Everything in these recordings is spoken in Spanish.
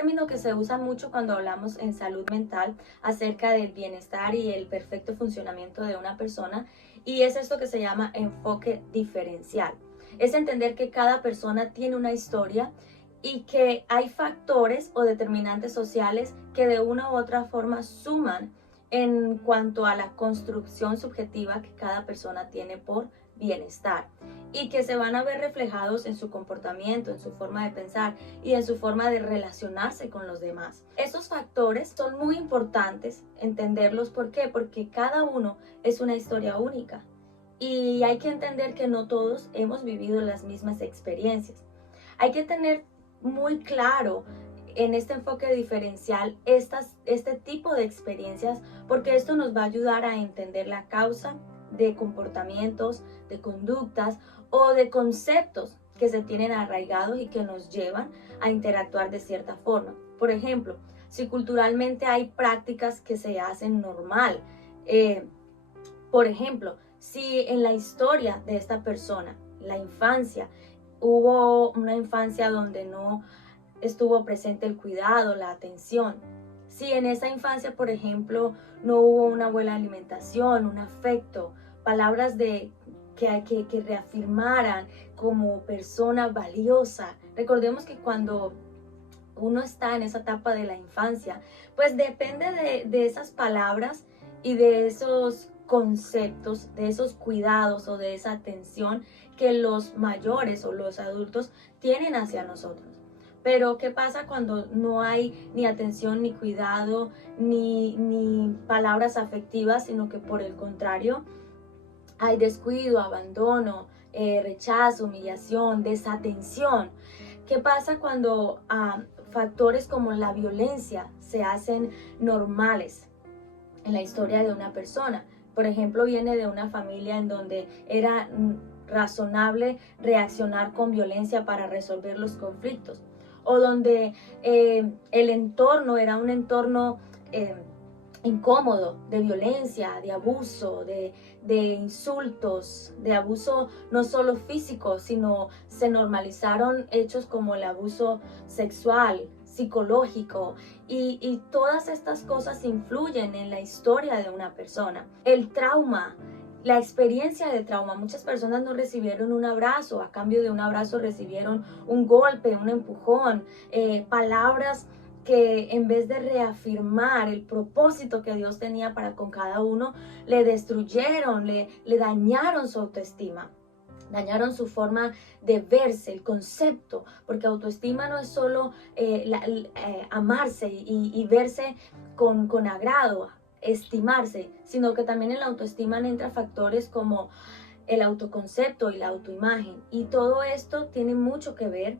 término que se usa mucho cuando hablamos en salud mental acerca del bienestar y el perfecto funcionamiento de una persona, y es esto que se llama enfoque diferencial. Es entender que cada persona tiene una historia y que hay factores o determinantes sociales que de una u otra forma suman en cuanto a la construcción subjetiva que cada persona tiene por bienestar y que se van a ver reflejados en su comportamiento, en su forma de pensar y en su forma de relacionarse con los demás. Esos factores son muy importantes entenderlos. ¿Por qué? Porque cada uno es una historia única y hay que entender que no todos hemos vivido las mismas experiencias. Hay que tener muy claro en este enfoque diferencial este tipo de experiencias, porque esto nos va a ayudar a entender la causa de comportamientos, de conductas o de conceptos que se tienen arraigados y que nos llevan a interactuar de cierta forma. Por ejemplo, si culturalmente hay prácticas que se hacen normal, por ejemplo, si en la historia de esta persona, la infancia, hubo una infancia donde no estuvo presente el cuidado, la atención. Si en esa infancia, por ejemplo, no hubo una buena alimentación, un afecto, palabras que reafirmaran como persona valiosa. Recordemos que cuando uno está en esa etapa de la infancia, pues depende de esas palabras y de esos conceptos, de esos cuidados o de esa atención que los mayores o los adultos tienen hacia nosotros. Pero ¿qué pasa cuando no hay ni atención, ni cuidado, ni palabras afectivas, sino que por el contrario hay descuido, abandono, rechazo, humillación, desatención? ¿Qué pasa cuando factores como la violencia se hacen normales en la historia de una persona? Por ejemplo, viene de una familia en donde era razonable reaccionar con violencia para resolver los conflictos, o donde el entorno era un entorno incómodo, de violencia, de abuso, de insultos, de abuso no solo físico, sino se normalizaron hechos como el abuso sexual, psicológico, y todas estas cosas influyen en la historia de una persona. El trauma, la experiencia de trauma. Muchas personas no recibieron un abrazo, a cambio de un abrazo recibieron un golpe, un empujón, palabras que en vez de reafirmar el propósito que Dios tenía para con cada uno, le destruyeron, le dañaron su autoestima. Dañaron su forma de verse, el concepto, porque autoestima no es solo amarse y verse con agrado, estimarse, sino que también en la autoestima entran factores como el autoconcepto y la autoimagen. Y todo esto tiene mucho que ver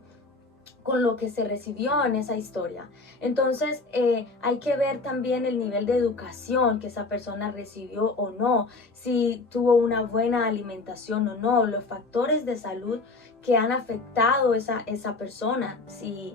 con lo que se recibió en esa historia. Entonces hay que ver también el nivel de educación que esa persona recibió o no, si tuvo una buena alimentación o no, los factores de salud que han afectado esa persona, si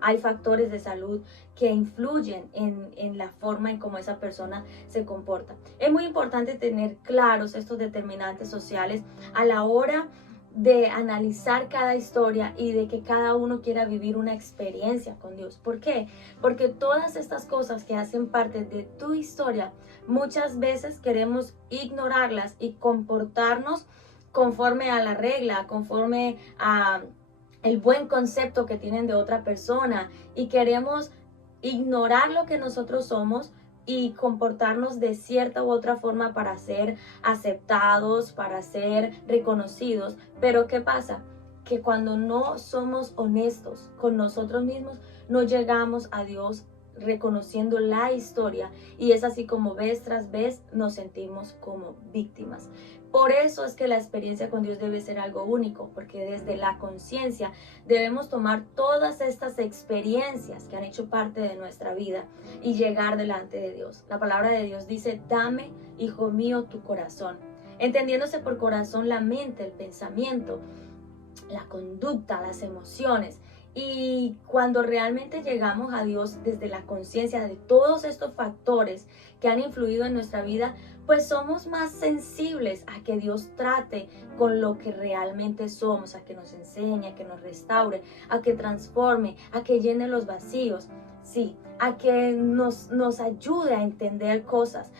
hay factores de salud que influyen en la forma en cómo esa persona se comporta. Es muy importante tener claros estos determinantes sociales a la hora de analizar cada historia y de que cada uno quiera vivir una experiencia con Dios. ¿Por qué? Porque todas estas cosas que hacen parte de tu historia, muchas veces queremos ignorarlas y comportarnos conforme a la regla, conforme a el buen concepto que tienen de otra persona, y queremos ignorar lo que nosotros somos y comportarnos de cierta u otra forma para ser aceptados, para ser reconocidos. Pero ¿qué pasa? Que cuando no somos honestos con nosotros mismos, no llegamos a Dios reconociendo la historia, y es así como vez tras vez nos sentimos como víctimas. Por eso es que la experiencia con Dios debe ser algo único, porque desde la conciencia debemos tomar todas estas experiencias que han hecho parte de nuestra vida y llegar delante de Dios. La palabra de Dios dice: dame, hijo mío, tu corazón. Entendiéndose por corazón la mente, el pensamiento, la conducta, las emociones. Y cuando realmente llegamos a Dios desde la conciencia de todos estos factores que han influido en nuestra vida, pues somos más sensibles a que Dios trate con lo que realmente somos, a que nos enseñe, a que nos restaure, a que transforme, a que llene los vacíos, sí, a que nos ayude a entender cosas.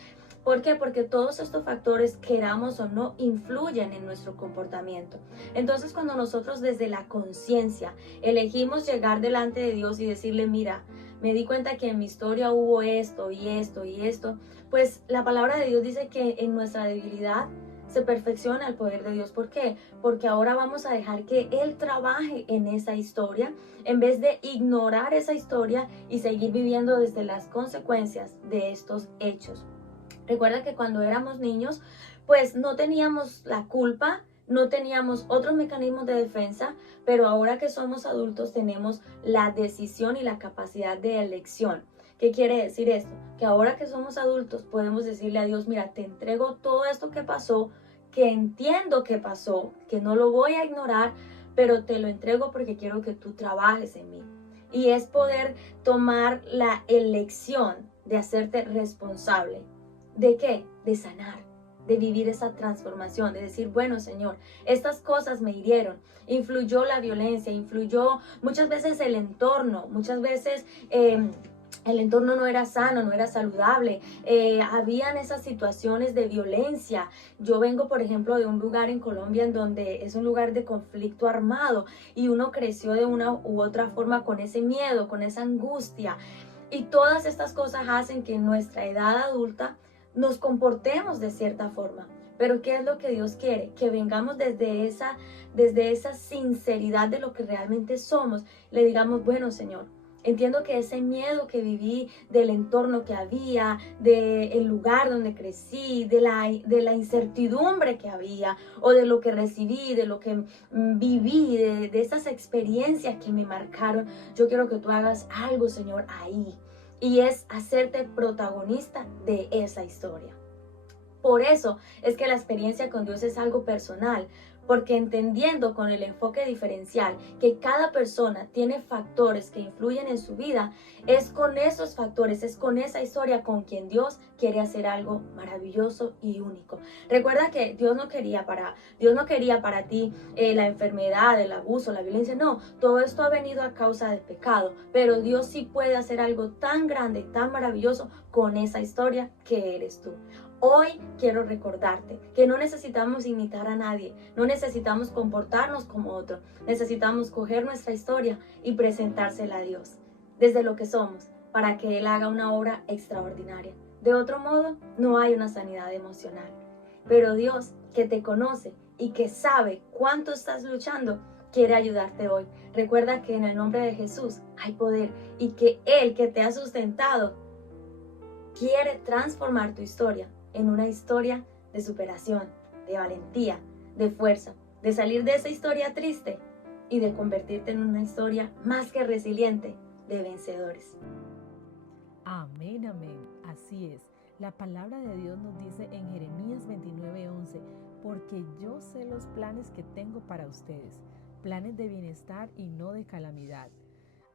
¿Por qué? Porque todos estos factores, queramos o no, influyen en nuestro comportamiento. Entonces, cuando nosotros desde la conciencia elegimos llegar delante de Dios y decirle, mira, me di cuenta que en mi historia hubo esto y esto y esto, pues la palabra de Dios dice que en nuestra debilidad se perfecciona el poder de Dios. ¿Por qué? Porque ahora vamos a dejar que Él trabaje en esa historia en vez de ignorar esa historia y seguir viviendo desde las consecuencias de estos hechos. Recuerda que cuando éramos niños, pues no teníamos la culpa, no teníamos otros mecanismos de defensa, pero ahora que somos adultos tenemos la decisión y la capacidad de elección. ¿Qué quiere decir esto? Que ahora que somos adultos podemos decirle a Dios, mira, te entrego todo esto que pasó, que entiendo que pasó, que no lo voy a ignorar, pero te lo entrego porque quiero que tú trabajes en mí. Y es poder tomar la elección de hacerte responsable. ¿De qué? De sanar, de vivir esa transformación, de decir, bueno, Señor, estas cosas me hirieron, influyó la violencia, influyó muchas veces el entorno, muchas veces el entorno no era sano, no era saludable, habían esas situaciones de violencia. Yo vengo, por ejemplo, de un lugar en Colombia en donde es un lugar de conflicto armado y uno creció de una u otra forma con ese miedo, con esa angustia. Y todas estas cosas hacen que en nuestra edad adulta nos comportemos de cierta forma. Pero ¿qué es lo que Dios quiere? Que vengamos desde esa sinceridad de lo que realmente somos. Le digamos, bueno, Señor, entiendo que ese miedo que viví del entorno que había, del lugar donde crecí, de la incertidumbre que había, o de lo que recibí, de lo que viví, de esas experiencias que me marcaron, yo quiero que tú hagas algo, Señor, ahí. Y es hacerte protagonista de esa historia. Por eso es que la experiencia con Dios es algo personal, porque entendiendo con el enfoque diferencial que cada persona tiene factores que influyen en su vida, es con esos factores, es con esa historia con quien Dios quiere hacer algo maravilloso y único. Recuerda que Dios no quería para ti la enfermedad, el abuso, la violencia, no, todo esto ha venido a causa del pecado, pero Dios sí puede hacer algo tan grande, tan maravilloso con esa historia que eres tú. Hoy quiero recordarte que no necesitamos imitar a nadie, no necesitamos comportarnos como otro, necesitamos coger nuestra historia y presentársela a Dios desde lo que somos para que Él haga una obra extraordinaria. De otro modo, no hay una sanidad emocional. Pero Dios, que te conoce y que sabe cuánto estás luchando, quiere ayudarte hoy. Recuerda que en el nombre de Jesús hay poder y que Él que te ha sustentado quiere transformar tu historia en una historia de superación, de valentía, de fuerza, de salir de esa historia triste y de convertirte en una historia más que resiliente de vencedores. Amén, amén. Así es. La palabra de Dios nos dice en Jeremías 29:11, porque yo sé los planes que tengo para ustedes, planes de bienestar y no de calamidad,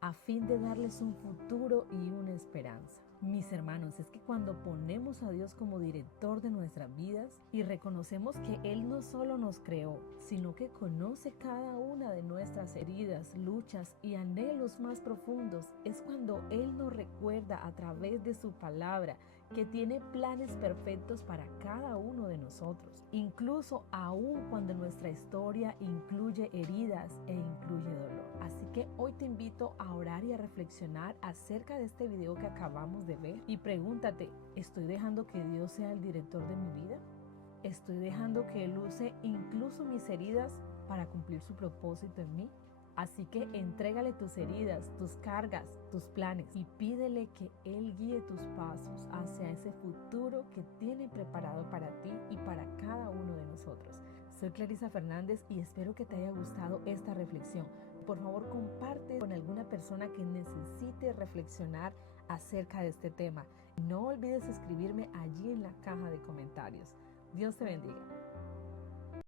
a fin de darles un futuro y una esperanza. Mis hermanos, es que cuando ponemos a Dios como director de nuestras vidas y reconocemos que Él no solo nos creó, sino que conoce cada una de nuestras heridas, luchas y anhelos más profundos, es cuando Él nos recuerda a través de su palabra que tiene planes perfectos para cada uno de nosotros, incluso aún cuando nuestra historia incluye heridas e incluye dolor. Así que hoy te invito a orar y a reflexionar acerca de este video que acabamos de ver y pregúntate, ¿estoy dejando que Dios sea el director de mi vida? ¿Estoy dejando que Él use incluso mis heridas para cumplir su propósito en mí? Así que entrégale tus heridas, tus cargas, tus planes y pídele que Él guíe tus pasos hacia ese futuro que tiene preparado para ti y para cada uno de nosotros. Soy Clarisa Fernández y espero que te haya gustado esta reflexión. Por favor, comparte con alguna persona que necesite reflexionar acerca de este tema. No olvides escribirme allí en la caja de comentarios. Dios te bendiga.